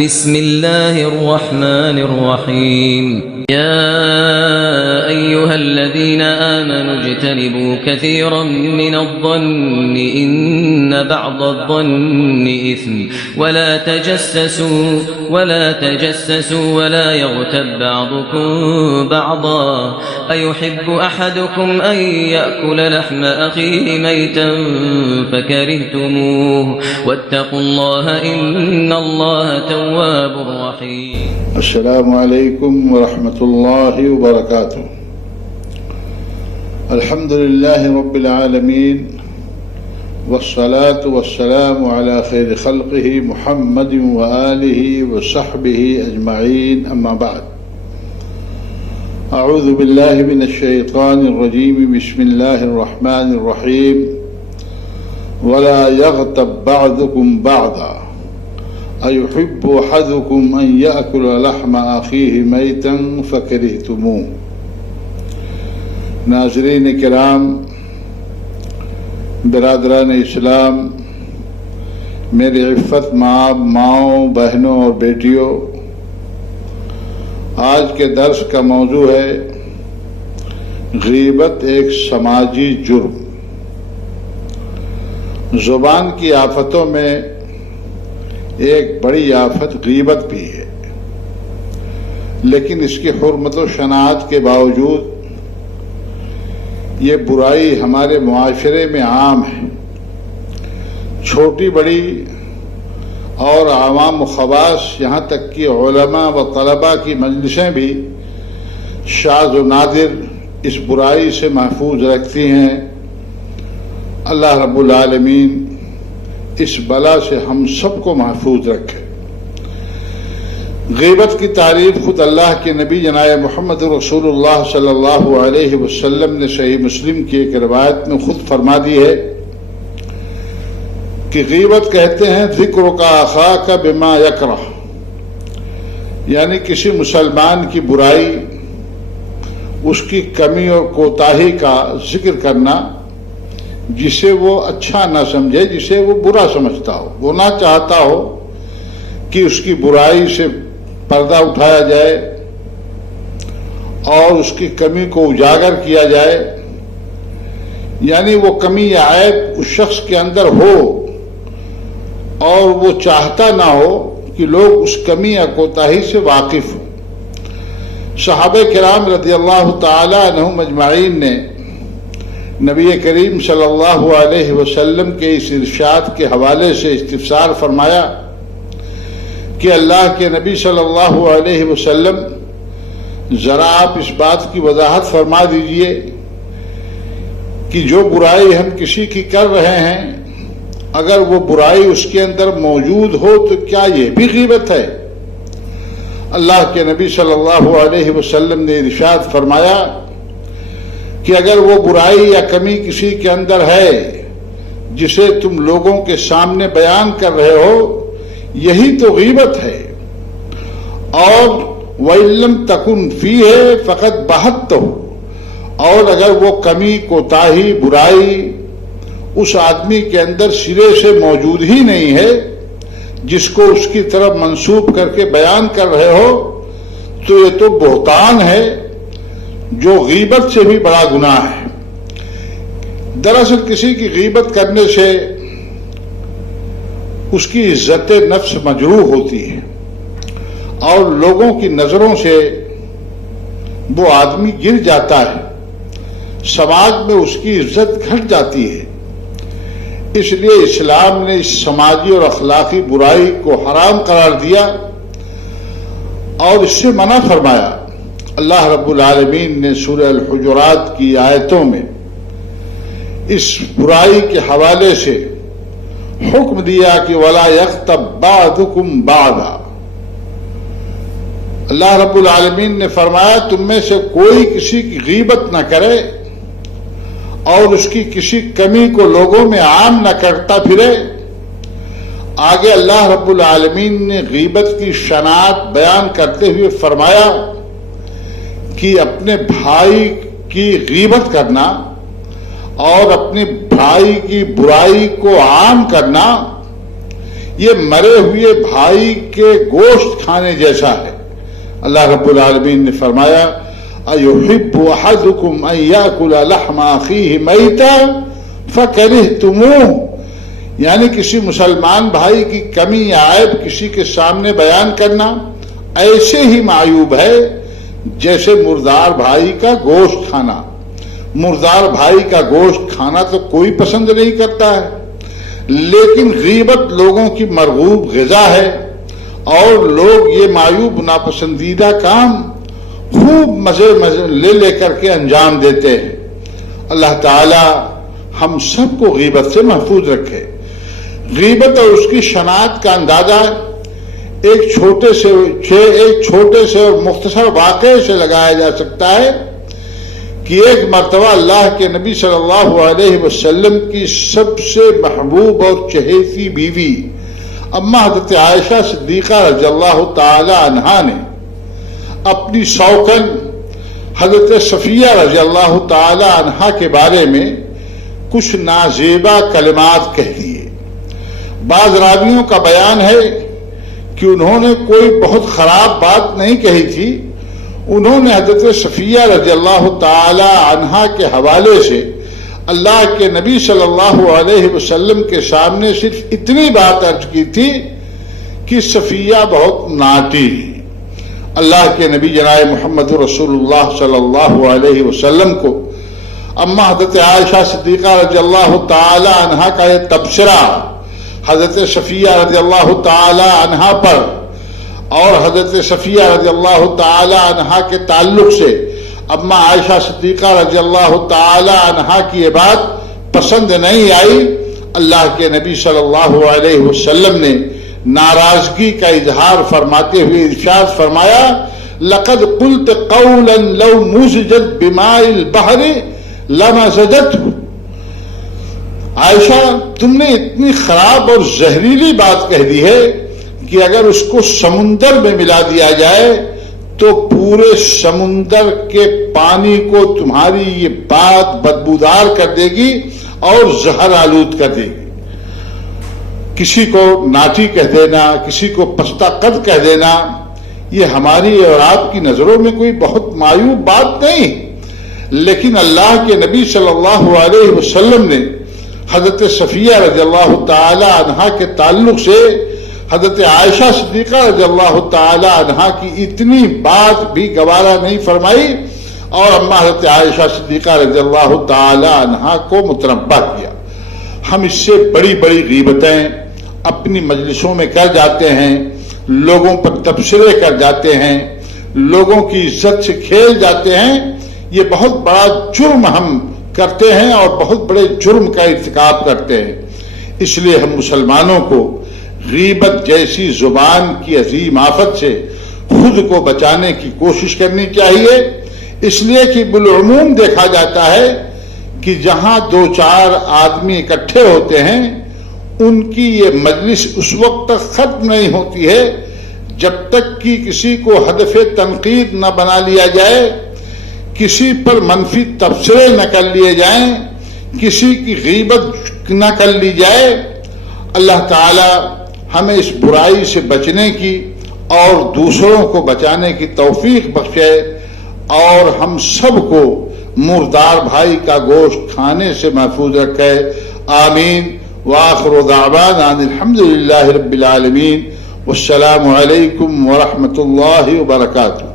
بسم الله الرحمن الرحيم يا أيها الذين آمنوا اجتنبوا كثيرا من الظن إن بعض الظن إثم ولا تجسسوا ولا يغتب بعضكم بعضا أيحب أحدكم أن يأكل لحم أخيه ميتا فكرهتموه واتقوا الله إن الله تواب رحيم. السلام علیکم ورحمۃ اللہ وبرکاتہ. الحمد للہ رب العالمین والصلاة والسلام على خیر خلقہ محمد وآلہ وصحبہ اجمعین، اما بعد. اعوذ باللہ من الشیطان الرجیم، بسم اللہ الرحمن الرحیم. ولا یغتب بعضکم بعضا أيحب أحدكم أن يأكل لحم أخيه ميتا فكرهتموه. ناظرین کرام، برادران اسلام، میری عفت ماؤں، بہنوں اور بیٹیوں، آج کے درس کا موضوع ہے غیبت ایک سماجی جرم. زبان کی آفتوں میں ایک بڑی آفت غیبت بھی ہے، لیکن اس کی حرمت و شناعت کے باوجود یہ برائی ہمارے معاشرے میں عام ہے. چھوٹی بڑی اور عوام و خواص، یہاں تک کہ علماء و طلباء کی مجلسیں بھی شاذ و نادر اس برائی سے محفوظ رکھتی ہیں. اللہ رب العالمین اس بلا سے ہم سب کو محفوظ رکھے. غیبت کی تعریف خود اللہ کے نبی جناب محمد رسول اللہ صلی اللہ علیہ وسلم نے صحیح مسلم کی ایک روایت میں خود فرما دی ہے کہ غیبت کہتے ہیں ذکر کا اخاک بما یکرہ، یعنی کسی مسلمان کی برائی، اس کی کمی اور کوتاہی کا ذکر کرنا جسے وہ اچھا نہ سمجھے، جسے وہ برا سمجھتا ہو، وہ نہ چاہتا ہو کہ اس کی برائی سے پردہ اٹھایا جائے اور اس کی کمی کو اجاگر کیا جائے. یعنی وہ کمی یا عیب اس شخص کے اندر ہو اور وہ چاہتا نہ ہو کہ لوگ اس کمی یا کوتاہی سے واقف ہوں. صحابہ کرام رضی اللہ تعالی عنہم اجمعین نے نبی کریم صلی اللہ علیہ وسلم کے اس ارشاد کے حوالے سے استفسار فرمایا کہ اللہ کے نبی صلی اللہ علیہ وسلم، ذرا آپ اس بات کی وضاحت فرما دیجئے کہ جو برائی ہم کسی کی کر رہے ہیں، اگر وہ برائی اس کے اندر موجود ہو تو کیا یہ بھی غیبت ہے؟ اللہ کے نبی صلی اللہ علیہ وسلم نے ارشاد فرمایا کہ اگر وہ برائی یا کمی کسی کے اندر ہے جسے تم لوگوں کے سامنے بیان کر رہے ہو، یہی تو غیبت ہے. اور وَإِن لَّمْ تَكُن فِيهِ فَقَدْ بَهَتَّهُ، اور اگر وہ کمی، کوتاہی، برائی اس آدمی کے اندر سرے سے موجود ہی نہیں ہے جس کو اس کی طرف منسوب کر کے بیان کر رہے ہو، تو یہ تو بہتان ہے جو غیبت سے بھی بڑا گناہ ہے. دراصل کسی کی غیبت کرنے سے اس کی عزت نفس مجروح ہوتی ہے اور لوگوں کی نظروں سے وہ آدمی گر جاتا ہے، سماج میں اس کی عزت گھٹ جاتی ہے. اس لیے اسلام نے اس سماجی اور اخلاقی برائی کو حرام قرار دیا اور اس سے منع فرمایا. اللہ رب العالمین نے سورہ الحجرات کی آیتوں میں اس برائی کے حوالے سے حکم دیا کہ وَلَا يَغْتَب بَعْضُكُمْ بَعْضًا. اللہ رب العالمین نے فرمایا تم میں سے کوئی کسی کی غیبت نہ کرے اور اس کی کسی کمی کو لوگوں میں عام نہ کرتا پھرے. آگے اللہ رب العالمین نے غیبت کی شناعت بیان کرتے ہوئے فرمایا کہ اپنے بھائی کی غیبت کرنا اور اپنے بھائی کی برائی کو عام کرنا یہ مرے ہوئے بھائی کے گوشت کھانے جیسا ہے۔ اللہ رب العالمین نے فرمایا اَيُحِبُّ أَحَدُكُمْ أَن يَأْكُلَ لَحْمَ أَخِيهِ مَيْتًا فَكَرِهْتُمُوهُ، یعنی کسی مسلمان بھائی کی کمی یا عیب کسی کے سامنے بیان کرنا ایسے ہی معیوب ہے جیسے مردار بھائی کا گوشت کھانا۔ مردار بھائی کا گوشت کھانا تو کوئی پسند نہیں کرتا ہے، لیکن غیبت لوگوں کی مرغوب غذا ہے، اور لوگ یہ معیوب ناپسندیدہ کام خوب مزے لے کر کے انجام دیتے ہیں۔ اللہ تعالی ہم سب کو غیبت سے محفوظ رکھے۔ غیبت اور اس کی شناعت کا اندازہ ایک چھوٹے سے اور مختصر واقعے سے لگایا جا سکتا ہے کہ ایک مرتبہ اللہ کے نبی صلی اللہ علیہ وسلم کی سب سے محبوب اور چہیتی بیوی اماں حضرت عائشہ صدیقہ رضی اللہ تعالی عنہا نے اپنی سوکن حضرت صفیہ رضی اللہ تعالی عنہا کے بارے میں کچھ نازیبا کلمات کہہ دیے۔ بعض راویوں کا بیان ہے کہ انہوں نے کوئی بہت خراب بات نہیں کہی تھی، انہوں نے حضرت صفیہ رضی اللہ تعالی عنہا کے حوالے سے اللہ کے نبی صلی اللہ علیہ وسلم کے سامنے صرف اتنی بات عرض کی تھی کہ صفیہ بہت ناٹی۔ اللہ کے نبی جناب محمد رسول اللہ صلی اللہ علیہ وسلم کو اماں حضرت عائشہ صدیقہ رضی اللہ تعالی عنہا کا یہ تبصرہ حضرت صفیہ رضی اللہ تعالی عنہا پر اور حضرت صفیہ رضی اللہ تعالی عنہا کے تعلق سے اماں عائشہ صدیقہ رضی اللہ تعالی عنہا کی یہ بات پسند نہیں آئی۔ اللہ کے نبی صلی اللہ علیہ وسلم نے ناراضگی کا اظہار فرماتے ہوئے ارشاد فرمایا لقد قلت قولا لو مزجت بماء البحر لمزجته، عائشہ تم نے اتنی خراب اور زہریلی بات کہہ دی ہے کہ اگر اس کو سمندر میں ملا دیا جائے تو پورے سمندر کے پانی کو تمہاری یہ بات بدبودار کر دے گی اور زہر آلود کر دے گی۔ کسی کو ناٹی کہہ دینا، کسی کو پستہ قد کہہ دینا، یہ ہماری اور آپ کی نظروں میں کوئی بہت معیوب بات نہیں، لیکن اللہ کے نبی صلی اللہ علیہ وسلم نے حضرت صفیہ رضی اللہ تعالی عنہا کے تعلق سے حضرت عائشہ صدیقہ رضی اللہ تعالی عنہا کی اتنی بات بھی گوارا نہیں فرمائی اور اماں حضرت عائشہ صدیقہ رضی اللہ تعالی عنہا کو متنبہ کیا۔ ہم اس سے بڑی بڑی غیبتیں اپنی مجلسوں میں کر جاتے ہیں، لوگوں پر تبصرے کر جاتے ہیں، لوگوں کی عزت سے کھیل جاتے ہیں، یہ بہت بڑا جرم ہم کرتے ہیں اور بہت بڑے جرم کا ارتکاب کرتے ہیں۔ اس لیے ہم مسلمانوں کو غیبت جیسی زبان کی عظیم آفت سے خود کو بچانے کی کوشش کرنی چاہیے، اس لیے کہ بالعموم دیکھا جاتا ہے کہ جہاں دو چار آدمی اکٹھے ہوتے ہیں ان کی یہ مجلس اس وقت تک ختم نہیں ہوتی ہے جب تک کہ کسی کو ہدف تنقید نہ بنا لیا جائے، کسی پر منفی تبصرے نہ کر لیے جائیں، کسی کی غیبت نہ کر لی جائے۔ اللہ تعالی ہمیں اس برائی سے بچنے کی اور دوسروں کو بچانے کی توفیق بخشے اور ہم سب کو مردار بھائی کا گوشت کھانے سے محفوظ رکھے۔ آمین۔ وآخر دعوانا ان الحمد للہ رب العالمین، والسلام علیکم ورحمۃ اللہ وبرکاتہ۔